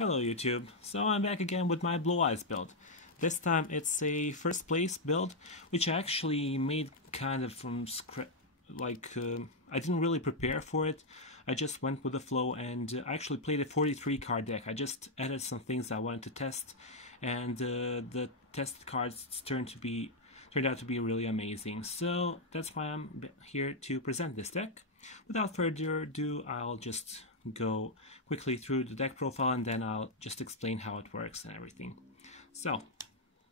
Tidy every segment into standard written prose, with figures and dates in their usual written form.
Hello YouTube, so I'm back again with my Blue Eyes build. This time it's a first place build, which I actually made kind of from scratch, I didn't really prepare for it. I just went with the flow and I actually played a 43 card deck. I just added some things I wanted to test, and the tested cards turned out to be really amazing. So that's why I'm here to present this deck. Without further ado, I'll just go quickly through the deck profile and then I'll just explain how it works and everything. So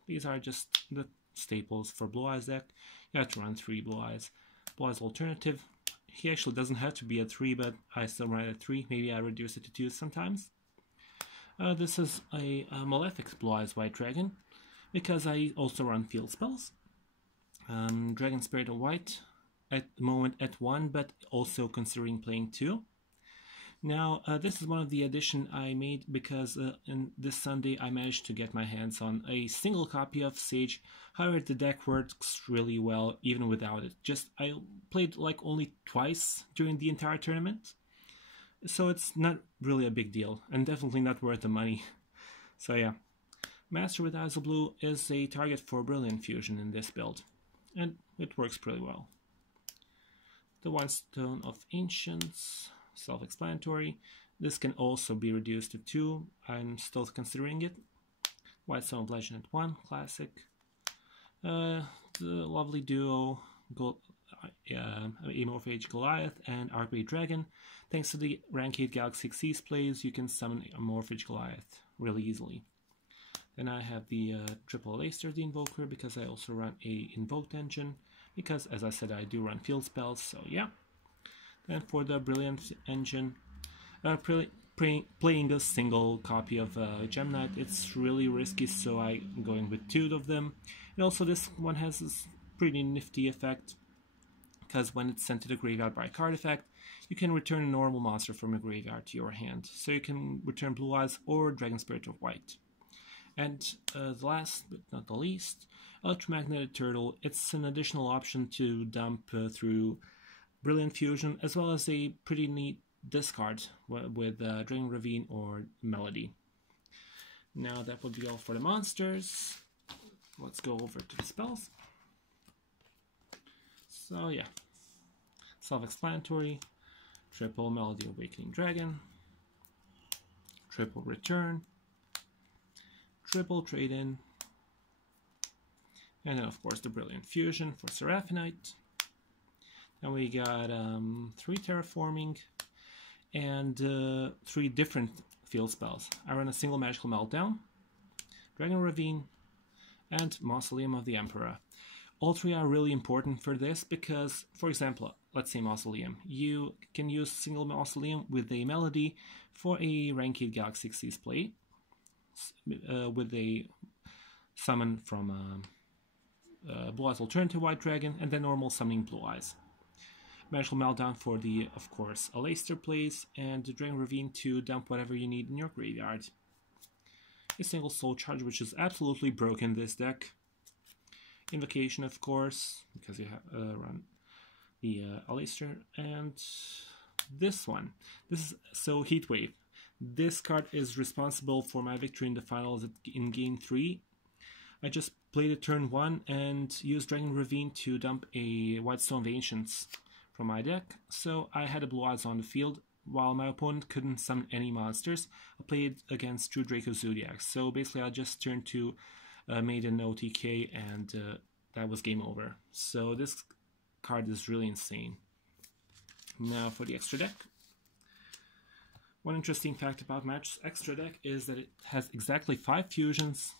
these are just the staples for Blue Eyes deck. You have to run 3 Blue Eyes. Blue Eyes alternative. He actually doesn't have to be at 3, but I still run it at 3. Maybe I reduce it to 2 sometimes. This is a Malefic Blue Eyes White Dragon, because I also run field spells. Dragon Spirit of White at the moment at 1, but also considering playing 2. Now, this is one of the additions I made because in this Sunday I managed to get my hands on a single copy of Sage. However, the deck works really well even without it. I played like only twice during the entire tournament, so it's not really a big deal and definitely not worth the money. So yeah, Master with Eyes of Blue is a target for Brilliant Fusion in this build, and it works pretty well. The One Stone of Ancients. Self-explanatory. This can also be reduced to 2. I'm still considering it. White Stone of Legend at 1, classic. The lovely duo Amorphage Goliath and Archbait Dragon. Thanks to the rank 8 Galaxy Xyz plays, you can summon Amorphage Goliath really easily. Then I have the triple Aleister the Invoker, because I also run a Invoked engine, because as I said I do run field spells, so yeah. And for the Brilliant engine, playing a single copy of Gem Knight, it's really risky, so I'm going with 2 of them. And also this one has this pretty nifty effect, because when it's sent to the graveyard by a card effect, you can return a normal monster from your graveyard to your hand. So you can return Blue Eyes or Dragon Spirit of White. And the last but not the least, Electromagnetic Turtle. It's an additional option to dump through Brilliant Fusion, as well as a pretty neat discard with Drain Ravine or Melody. Now that would be all for the monsters. Let's go over to the spells. So yeah, self-explanatory. Triple Melody Awakening Dragon, triple Return, triple Trade-In, and then of course the Brilliant Fusion for Seraphinite. And we got 3 Terraforming and 3 different field spells. I run a single Magical Meltdown, Dragon Ravine, and Mausoleum of the Emperor. All 3 are really important for this because, for example, let's say Mausoleum. You can use single Mausoleum with a Melody for a rank 8 Galaxy Xyz play with a summon from Blue Eyes Alternative White Dragon, and then normal summoning Blue Eyes. Magical Meltdown for the, of course, Aleister plays, and the Dragon Ravine to dump whatever you need in your graveyard. A single Soul Charge, which is absolutely broken this deck. Invocation, of course, because you have run the Aleister, and this one. So Heatwave. This card is responsible for my victory in the finals in Game 3. I just played it turn 1 and used Dragon Ravine to dump a White Stone of Ancients from my deck, so I had a Blue Eyes on the field. While my opponent couldn't summon any monsters, I played against 2 Draco Zodiacs, so basically I just turned to made an OTK, and that was game over. So this card is really insane. Now for the extra deck. One interesting fact about Magic's extra deck is that it has exactly 5 fusions,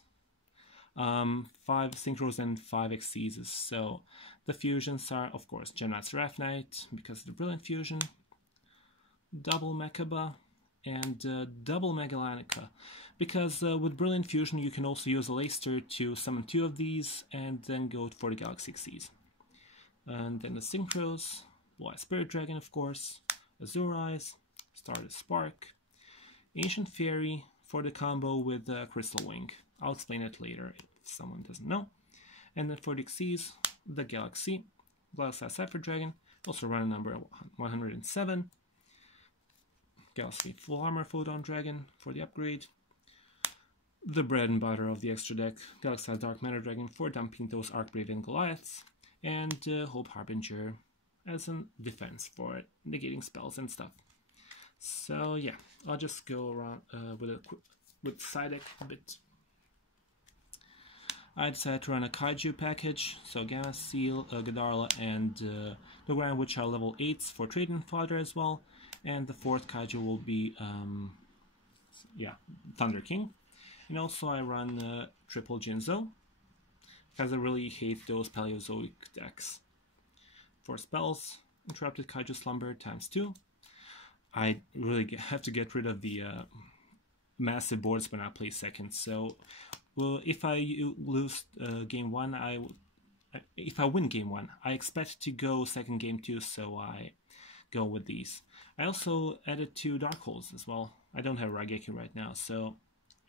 5 synchros, and 5 Xyzes. So the fusions are, of course, Gem Knight Seraphinite, because of the Brilliant Fusion, double Mechaba, and double Megalanica, because with Brilliant Fusion you can also use Aleister to summon 2 of these and then go for the Galaxy Xyz. And then the synchros, Blue Eyes Spirit Dragon, of course, Azure Eyes, Stardust Spark, Ancient Fairy for the combo with Crystal Wing. I'll explain it later if someone doesn't know. And then for the Xyz, the Galaxy, Galaxy Cypher Dragon, also run a number 107, Galaxy Full Armor Photon Dragon for the upgrade, the bread and butter of the extra deck, Galaxy Dark Matter Dragon for dumping those Archbrave and Goliaths, and Hope Harbinger as a defense for negating spells and stuff. So yeah, I'll just go around with side deck a bit. I decided to run a Kaiju package, so Gamma Seal, Godarla, and Dogram, which are level 8s for trade and fodder as well. And the fourth Kaiju will be, Thunder King. And also I run Triple Jinzo, because I really hate those Paleozoic decks. For spells, Interrupted Kaiju Slumber ×2. I really have to get rid of the massive boards when I play second, so if I lose game 1, if I win game 1, I expect to go second game 2, so I go with these. I also added 2 Dark Holes as well. I don't have Raigeki right now, so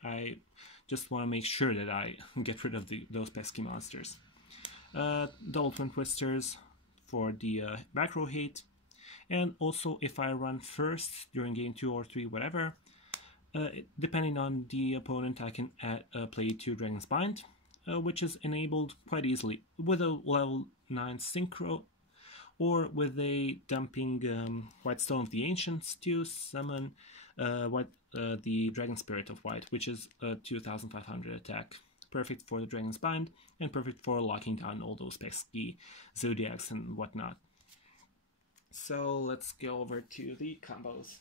I just want to make sure that I get rid of those pesky monsters. Double Twin Twisters for the back row hate, and also if I run first during game 2 or 3, whatever, depending on the opponent, I can play 2 Dragon's Bind, which is enabled quite easily with a level 9 Synchro, or with a dumping White Stone of the Ancients to summon the Dragon Spirit of White, which is a 2500 attack. Perfect for the Dragon's Bind, and perfect for locking down all those pesky Zodiacs and whatnot. So let's go over to the combos.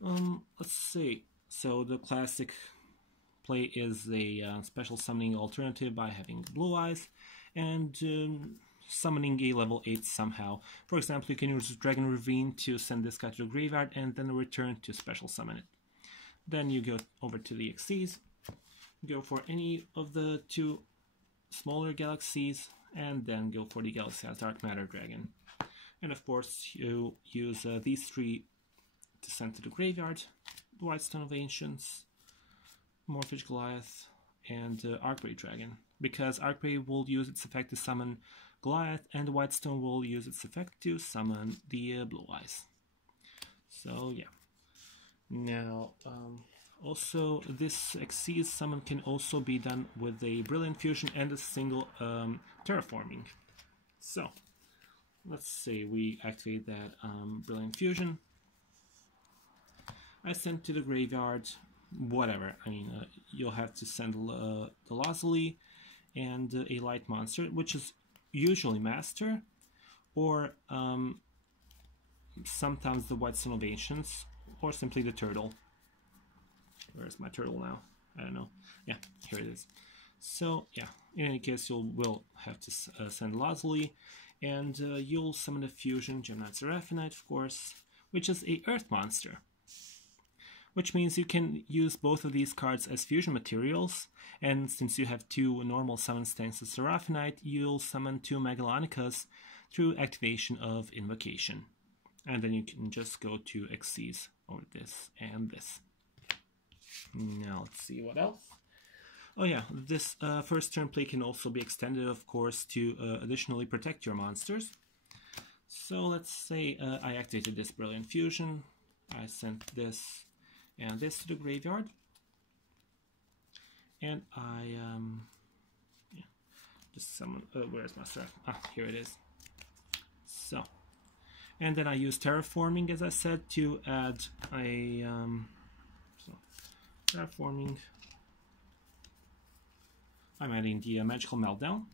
Let's see. So the classic play is a special summoning alternative by having Blue Eyes and summoning a level 8 somehow. For example, you can use Dragon Ravine to send this guy to the graveyard and then return to special summon it. Then you go over to the Xyz, go for any of the 2 smaller galaxies, and then go for the Galaxy Dark Matter Dragon. And of course, you use these 3 to send to the graveyard: the White Stone of Ancients, Morphage Goliath, and Archbrave Dragon. Because Archbrave will use its effect to summon Goliath, and the White Stone will use its effect to summon the Blue Eyes. So yeah. Now, also this Xyz summon can also be done with a Brilliant Fusion and a single Terraforming. So let's say we activate that Brilliant Fusion. I send to the graveyard, whatever. I mean, you'll have to send the Lazuli and a light monster, which is usually Master, or sometimes the White Stone of Ancients, or simply the Turtle. Where's my turtle now? I don't know. Yeah, here it is. So yeah, in any case, you will have to send Lazuli, and you'll summon a fusion, Gemini Seraphinite, of course, which is a Earth monster. Which means you can use both of these cards as fusion materials, and since you have 2 normal summons thanks to Seraphinite, you'll summon 2 Megalonicas through activation of Invocation. And then you can just go to Xyz over this and this. Now let's see what else. Oh yeah, this first turn play can also be extended, of course, to additionally protect your monsters. So let's say I activated this Brilliant Fusion, I sent this and this to the graveyard, and I just summon, where's my stuff? Ah, here it is. So, and then I use Terraforming, as I said, to add a Terraforming. I'm adding the Magical Meltdown,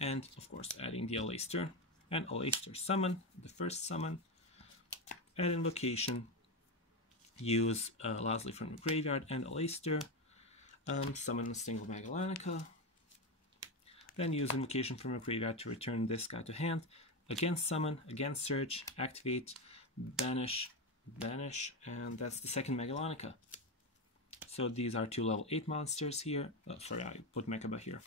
and of course adding the Alaster, and Alaster summon, the first summon, add Invocation, use Lazuli from the graveyard and Alaster, summon a single Megalonica, then use Invocation from the graveyard to return this guy to hand, again summon, again search, activate, banish, banish, and that's the second Megalonica. So these are 2 level 8 monsters here. Oh, sorry, I put Mechaba here.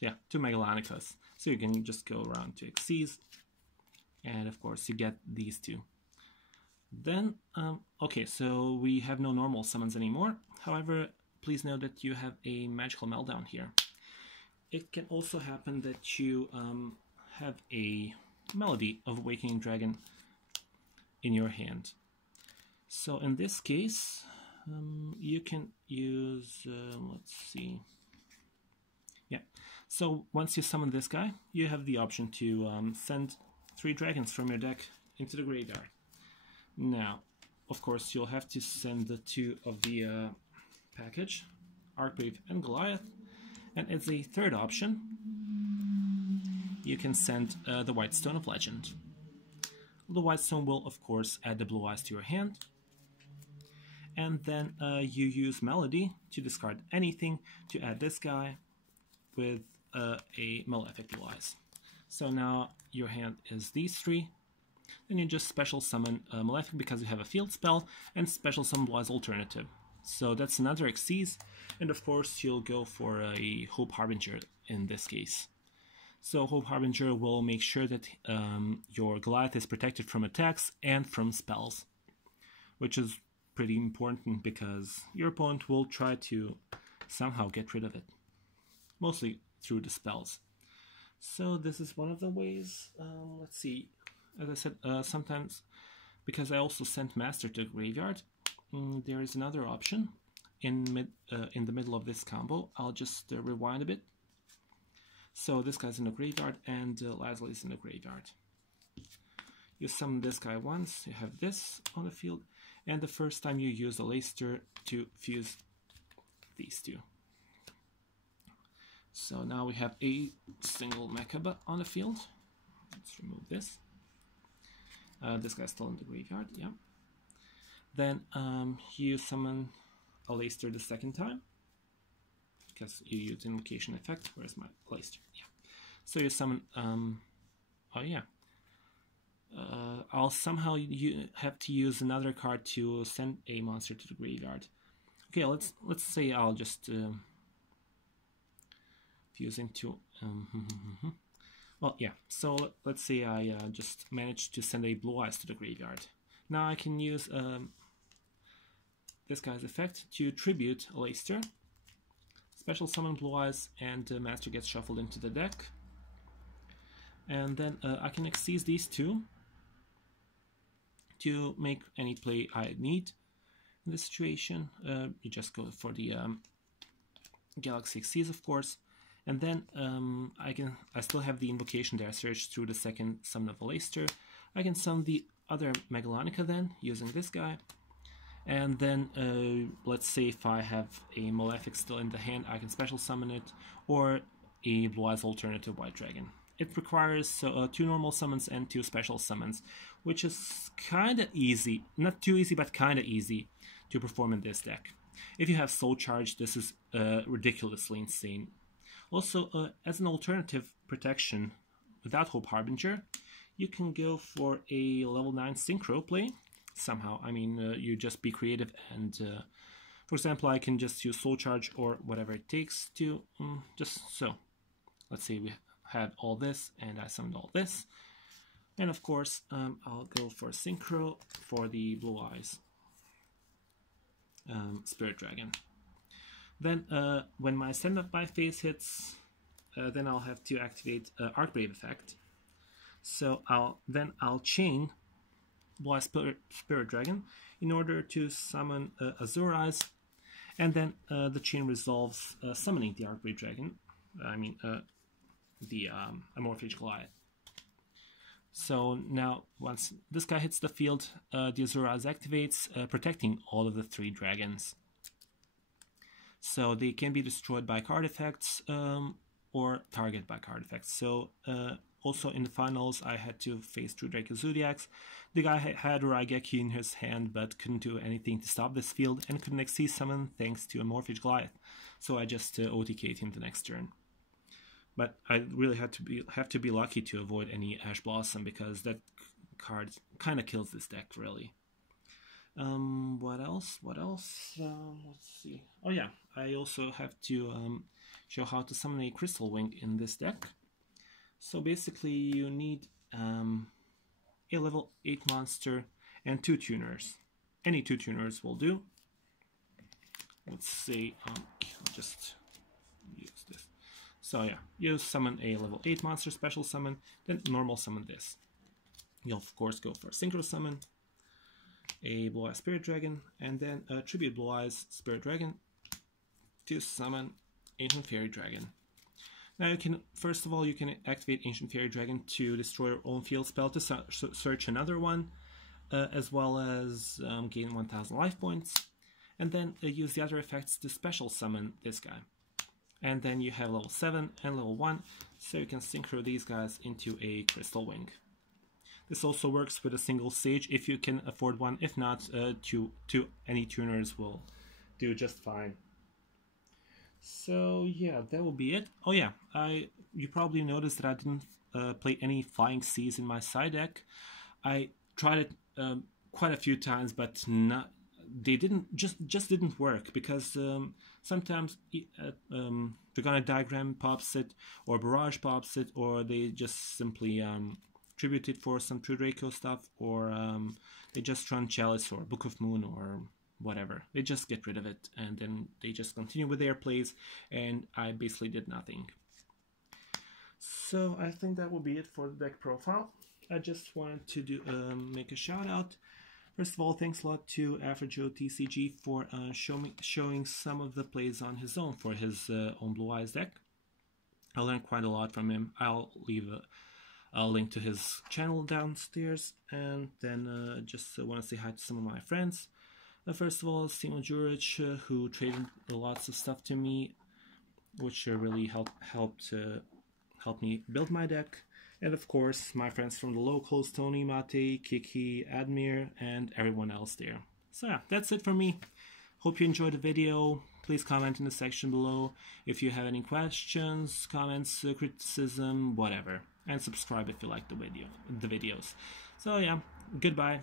Yeah, 2 Megalonicas. So you can just go around to Xyz, and of course you get these 2. Then, okay, so we have no normal summons anymore. However, please note that you have a Magical Meltdown here. It can also happen that you have a Melody of Awakening Dragon in your hand. So in this case, You can use, let's see. Yeah, so once you summon this guy, you have the option to send 3 dragons from your deck into the graveyard. Now, of course, you'll have to send the 2 of the package, Archbrave and Goliath, and as a third option, you can send the White Stone of Legend. The White Stone will, of course, add the blue eyes to your hand, and then you use Melody to discard anything to add this guy with a Malefic blue eyes. So now your hand is these 3. Then you just special summon Malefic because you have a field spell, and special summon blue eyes alternative. So that's another Xyz, and of course you'll go for a Hope Harbinger in this case. So Hope Harbinger will make sure that your Goliath is protected from attacks and from spells, which is pretty important because your opponent will try to somehow get rid of it, mostly through the spells. So this is one of the ways. Let's see, as I said, sometimes, because I also sent Master to the graveyard, there is another option in the middle of this combo. I'll just rewind a bit. So this guy's in the graveyard and Lazuli is in the graveyard. You summon this guy once, you have this on the field, and the first time you use a Leicester to fuse these 2. So now we have a single Mechaba on the field. Let's remove this. This guy's still in the graveyard, yeah. Then you summon a Leicester the second time, because you use invocation effect. Where's my Leicester? Yeah. So you summon, oh yeah. I'll somehow have to use another card to send a monster to the graveyard. Okay, let's say I'll just fuse into. Well, yeah. So let's say I just managed to send a blue eyes to the graveyard. Now I can use this guy's effect to tribute a Leicester, special summon blue eyes, and Master gets shuffled into the deck. And then I can Xyz these 2 to make any play I need in this situation. You just go for the Galaxy Xyz, of course, and then I still have the invocation there. Search through the second summon of a Leicester. I can summon the other Megalonica then using this guy, and then let's say if I have a Malefic still in the hand, I can special summon it, or a Blue Eyes alternative White Dragon. It requires 2 normal summons and 2 special summons, which is kinda easy. Not too easy, but kinda easy to perform in this deck. If you have Soul Charge, this is ridiculously insane. Also, as an alternative protection, without Hope Harbinger, you can go for a level 9 Synchro play. Somehow, I mean, you just be creative and, for example, I can just use Soul Charge or whatever it takes to, just so. Let's say we had all this and I summoned all this. And of course, I'll go for Synchro for the Blue Eyes Spirit Dragon. Then, when my send-up by phase hits, then I'll have to activate Archbrave effect. So I'll chain Blue Eyes Spirit Dragon in order to summon Azure Eyes, and then the chain resolves summoning the Archbrave Dragon. I mean, the Amorphage Goliath. So now, once this guy hits the field, the Azure Eyes activates, protecting all of the 3 dragons. So they can be destroyed by card effects or target by card effects. So also in the finals, I had to face 2 Draco Zodiacs. The guy had Raigeki in his hand, but couldn't do anything to stop this field and couldn't Xyz summon thanks to Amorphage Goliath. So I just OTK'd him the next turn. But I really have to be lucky to avoid any Ash Blossom, because that card kind of kills this deck, really. What else? Let's see. Oh yeah, I also have to show how to summon a Crystal Wing in this deck. So basically you need a level 8 monster and 2 tuners. Any 2 tuners will do. Let's say, I'll just use this. So yeah, you summon a level 8 monster, special summon, then normal summon this. You'll of course go for Synchro Summon. a Blue Eyes Spirit Dragon, and then a Tribute Blue Eyes Spirit Dragon to summon Ancient Fairy Dragon. Now you can, first of all, you can activate Ancient Fairy Dragon to destroy your own field spell to search another one, as well as gain 1000 life points, and then use the other effects to special summon this guy. And then you have level 7 and level 1, so you can synchro these guys into a Crystal Wing. This also works with a single Sage if you can afford one. If not, any tuners will do just fine. So yeah, that will be it. Oh yeah, you probably noticed that I didn't play any Flying Seas in my side deck. I tried it quite a few times, but they just didn't work, because sometimes Dragonic Diagram pops it, or Barrage pops it, or they just simply tribute it for some True Draco stuff, or they just run Chalice or Book of Moon or whatever. They just get rid of it, and then they just continue with their plays, and I basically did nothing. So I think that will be it for the deck profile. I just wanted to make a shout out. First of all, thanks a lot to AftoJoeTCG for showing some of the plays on his own for his own Blue Eyes deck. I learned quite a lot from him. I'll leave a link to his channel downstairs, and then just want to say hi to some of my friends. First of all, Simon Juric, who traded lots of stuff to me, which really helped me build my deck. And of course, my friends from the locals, Tony, Mate, Kiki, Admir, and everyone else there. So yeah, that's it for me. Hope you enjoyed the video. Please comment in the section below if you have any questions, comments, criticism, whatever. And subscribe if you like the videos. So yeah, goodbye.